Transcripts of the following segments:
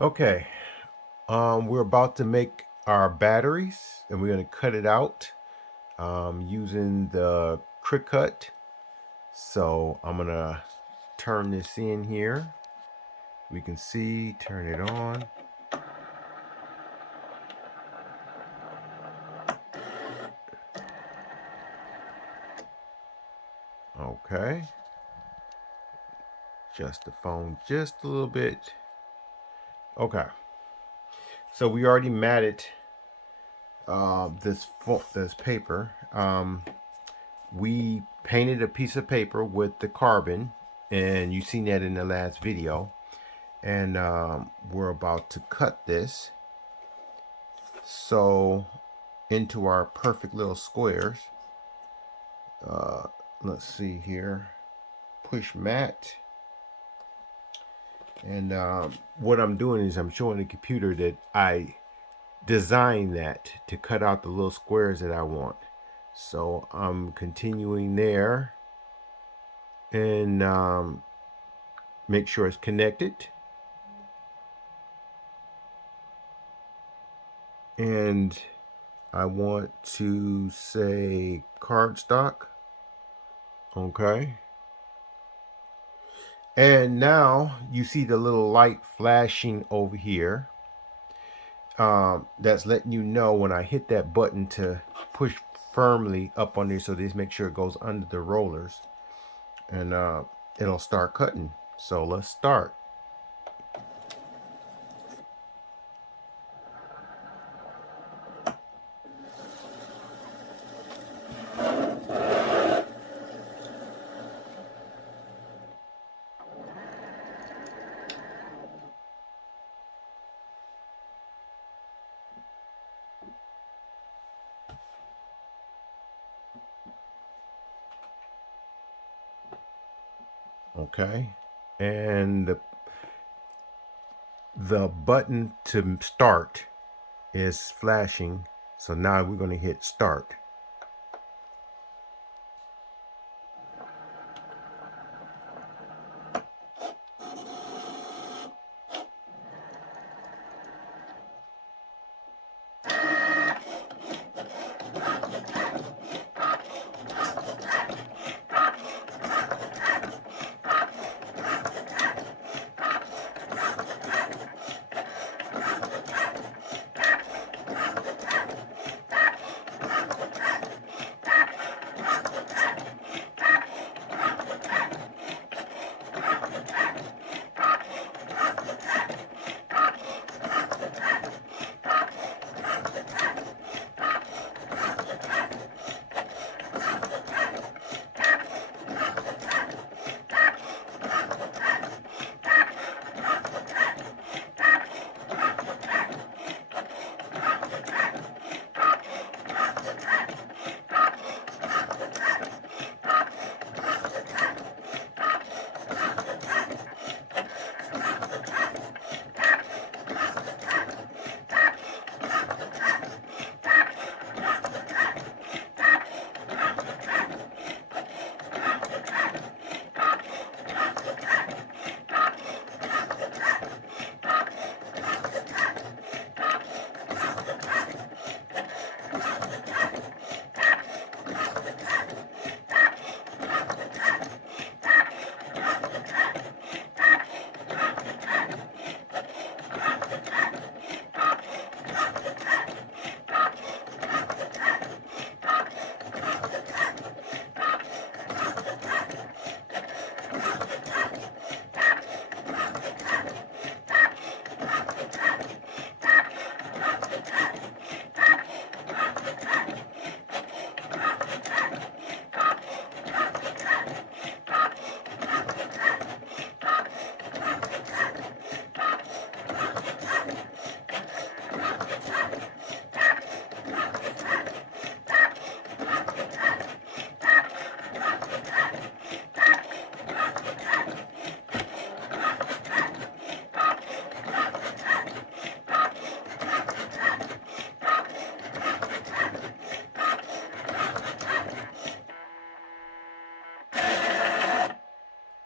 Okay, we're about to make our batteries and we're going to cut it out using the Cricut. So I'm going to turn this in here. We can see, turn it on. Okay, adjust the phone just a little bit. Okay, so we already matted this paper. We painted a piece of paper with the carbon, and you seen that in the last video. And we're about to cut this so into our perfect little squares. Let's see here, push mat, and what I'm doing is I'm showing the computer that I designed that to cut out the little squares that I want. So I'm continuing there and make sure it's connected. And I want to say cardstock. Okay. And now you see the little light flashing over here. That's letting you know when I hit that button to push firmly up on there. So this make sure it goes under the rollers, and it'll start cutting. So let's start. Okay, and the button to start is flashing. So now we're going to hit start.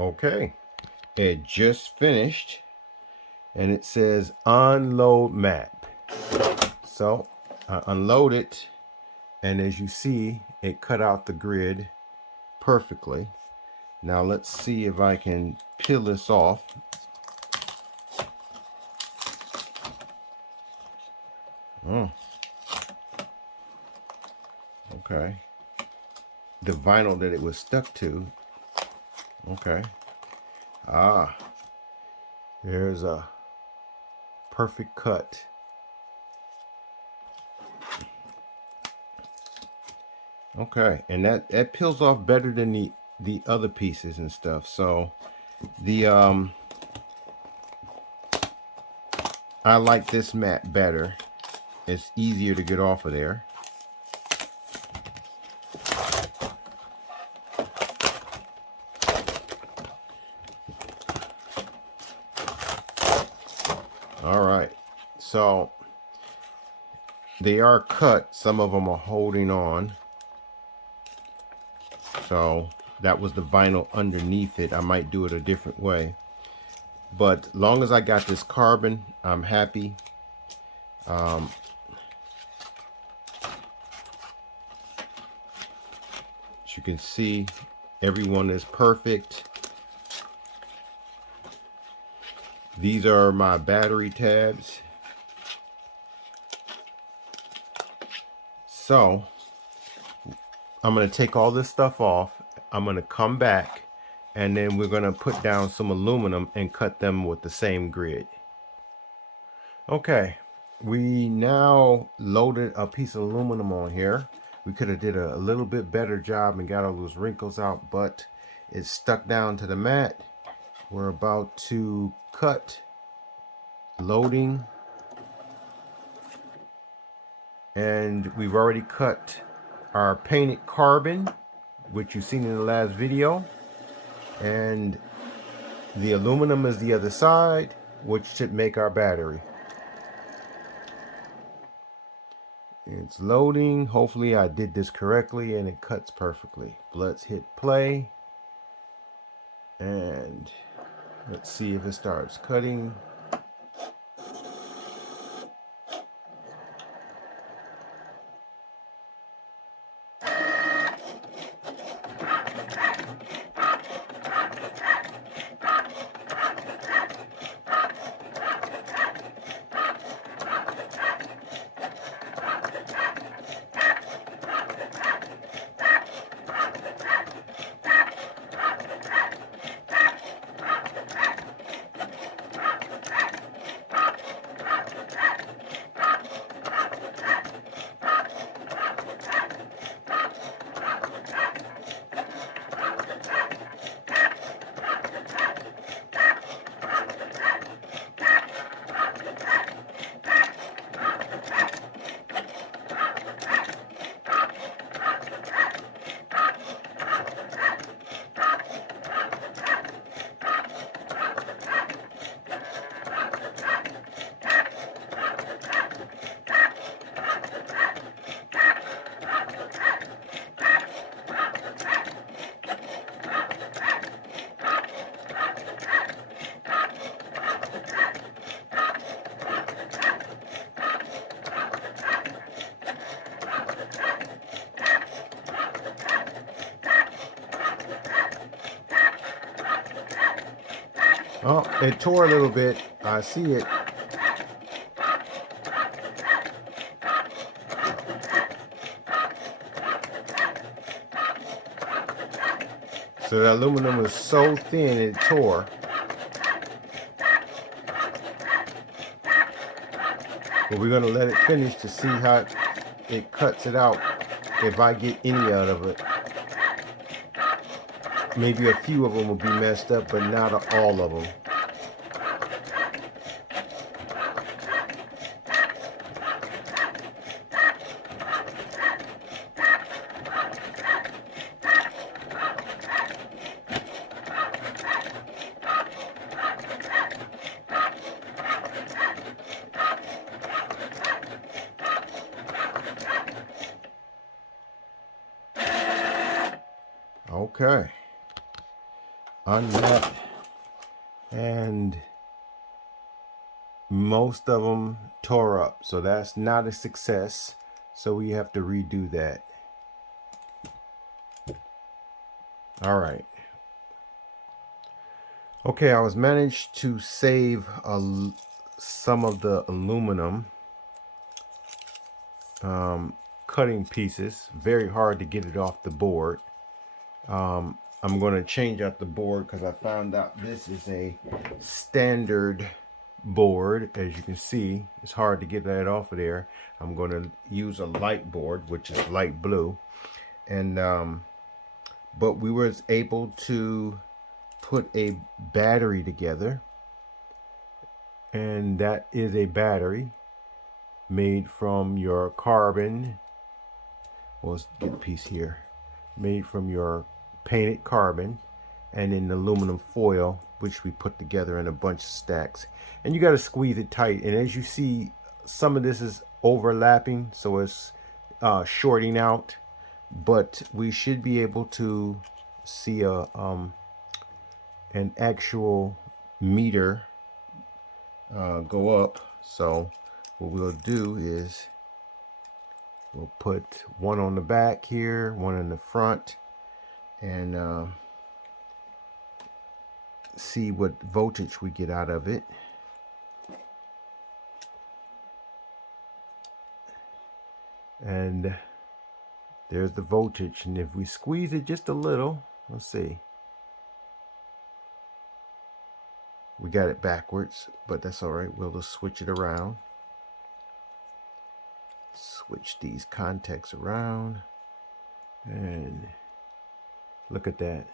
Okay, it just finished, and it says unload map. So I unload it, and as you see, it cut out the grid perfectly. Now let's see if I can peel this off. Okay. The vinyl that it was stuck to. Okay. There's a perfect cut. Okay, and that peels off better than the other pieces and stuff. So the I like this mat better. It's easier to get off of there. All right, so they are cut. Some of them are holding on. So that was the vinyl underneath it. I might do it a different way. But long as I got this carbon, I'm happy. As you can see, everyone is perfect. These are my battery tabs. So I'm going to take all this stuff off. I'm going to come back, and then we're going to put down some aluminum and cut them with the same grid. Okay, we now loaded a piece of aluminum on here. We could have did a little bit better job and got all those wrinkles out, but it's stuck down to the mat. We're about to cut. Loading. And we've already cut our painted carbon, which you've seen in the last video. And the aluminum is the other side, which should make our battery. It's loading. Hopefully I did this correctly and it cuts perfectly. Let's hit play. And let's see if it starts cutting. Oh, it tore a little bit. I see it. So the aluminum was so thin it tore. But we're gonna let it finish to see how it cuts it out. If I get any out of it. Maybe a few of them will be messed up, but not all of them. Okay. Unwrap and most of them tore up, so that's not a success. So we have to redo that. All right. Okay, I was managed to save some of the aluminum cutting pieces. Very hard to get it off the board. I'm going to change out the board because I found out this is a standard board. As you can see, it's hard to get that off of there. I'm going to use a light board, which is light blue. And but we were able to put a battery together, and that is a battery made from your carbon. Well, let's get a piece here. Made from your painted carbon and then aluminum foil, which we put together in a bunch of stacks. And you got to squeeze it tight. And as you see, some of this is overlapping, so it's shorting out. But we should be able to see an actual meter go up. So what we'll do is we'll put one on the back here, one in the front, and see what voltage we get out of it. And there's the voltage. And if we squeeze it just a little, let's see. We got it backwards, but that's all right. We'll just switch it around. Switch these contacts around. And look at that.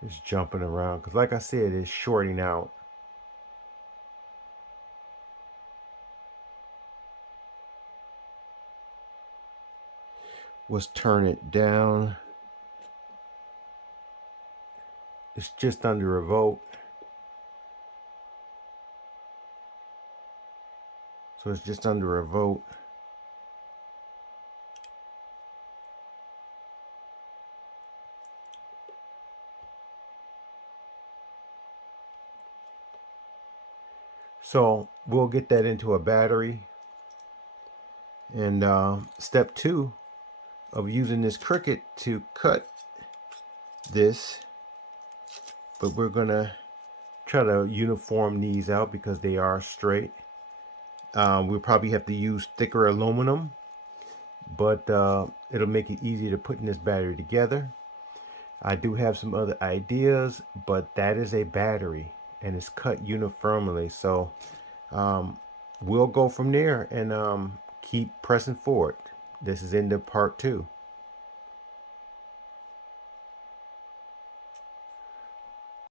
It's jumping around because, like I said, it's shorting out. Let's turn it down. It's just under a volt. So it's just under a volt. So we'll get that into a battery. And step 2 of using this Cricut to cut this, but we're gonna try to uniform these out because they are straight. We'll probably have to use thicker aluminum, but it'll make it easy to put in this battery together. I do have some other ideas, but that is a battery and it's cut uniformly. So we'll go from there and keep pressing forward. This is into part 2.